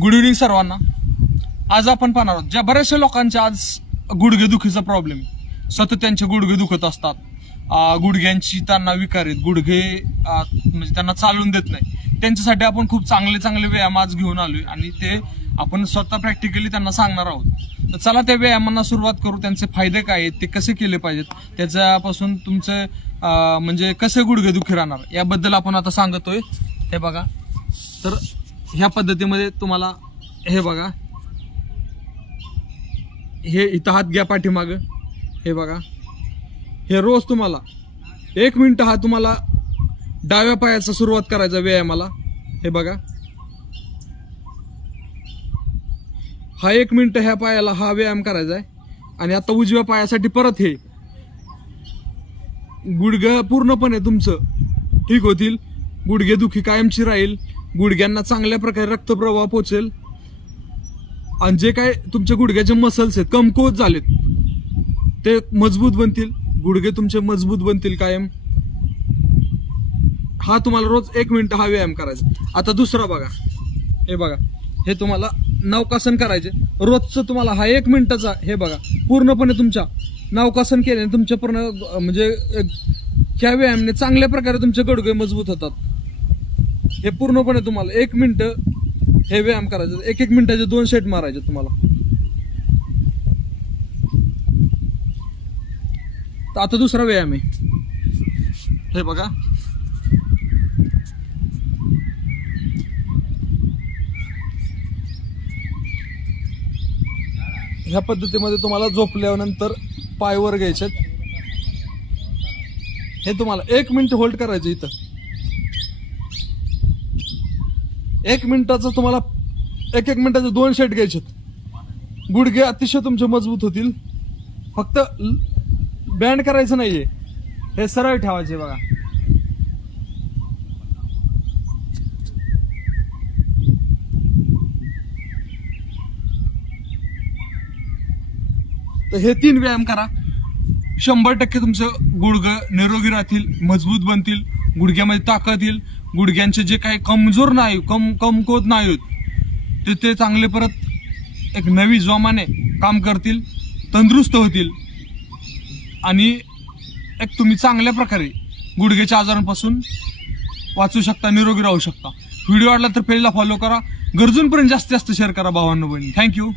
Good evening सर्वांना. आज आपण पाहणार आहोत ज्या बऱ्याचशा लोकांच्या आज गुडघेदुखीचा प्रॉब्लेम आहे. सतत त्यांचे गुडघे दुखत असतात, गुडघ्यांची त्यांना विकार आहेत, गुडघे म्हणजे त्यांना चालून देत नाही. त्यांच्यासाठी आपण खूप चांगले व्यायाम आज घेऊन आलोय आणि ते आपण स्वतः प्रॅक्टिकली त्यांना सांगणार आहोत. तर चला त्या व्यायामांना सुरुवात करू. त्यांचे फायदे काय आहेत, ते कसे केले पाहिजेत, त्याच्यापासून तुमचे म्हणजे कसे गुडघे दुखी राहणार याबद्दल आपण आता सांगतोय. हे बघा, तर ह्या पद्धतीमध्ये तुम्हाला हे बघा, हे इथं हात घ्या पाठीमागं. हे बघा, हे रोज तुम्हाला 1 मिनिट हा तुम्हाला डाव्या पायाचा सुरुवात करायचा व्यायामाला. हे बघा, हा 1 मिनिट ह्या पायाला हा व्यायाम करायचा आहे. आणि आता उजव्या पायासाठी परत हे गुडघे पूर्णपणे तुमचं ठीक होतील. गुडघे दुखी कायमची राहील, गुडघ्यांना चांगल्या प्रकारे रक्तप्रवाह पोचेल आणि जे काय तुमच्या गुडघ्याचे मसल्स आहेत कमकुवत झालेत ते मजबूत बनतील. गुडघे तुमचे मजबूत बनतील कायम. हा तुम्हाला रोज 1 मिनिट हा व्यायाम करायचा. आता दुसरा बघा, हे बघा, हे तुम्हाला नौकासन करायचे रोजचं. तुम्हाला हा 1 मिनिटाचा हे बघा पूर्णपणे तुमच्या नौकासन केल्याने तुमच्या पूर्ण म्हणजे ह्या व्यायामाने चांगल्या प्रकारे तुमचे गुडघे मजबूत होतात. हे पूर्णपणे तुम्हाला 1 मिनिट हे व्यायाम करायचं. 1 मिनिटाचे 2 सेट मारायचे तुम्हाला. तर आता दुसरा व्यायाम आहे. हे बघा, ह्या पद्धतीमध्ये तुम्हाला झोपल्यानंतर पाय वर घ्यायचे. हे तुम्हाला 1 मिनिट होल्ड करायचं. इथं 1 मिनिटाचं तुम्हाला 1 मिनिटाचे 2 सेट घ्यायचे. गुडघे अतिशय तुमचे मजबूत होतील. फक्त बँड करायचं नाहीये, हे सरळ ठेवायचे. बघा, तर हे 3 व्यायाम करा. 100% तुमचं गुडघे निरोगी राहतील, मजबूत बनतील, गुडघ्यामध्ये ताकद येईल. गुडघ्यांचे जे काही कमजोर नाही कमकुवत नाही ते चांगले परत एक नवी जोमाने काम करतील, तंदुरुस्त होतील आणि एक तुम्ही चांगल्या प्रकारे गुडघ्याच्या आजारांपासून वाचू शकता, निरोगी राहू शकता. व्हिडिओ आवडला तर पेजला फॉलो करा, गरजूंपर्यंत जास्तीत जास्त शेअर करा भावांनो बहिणी. थँक्यू.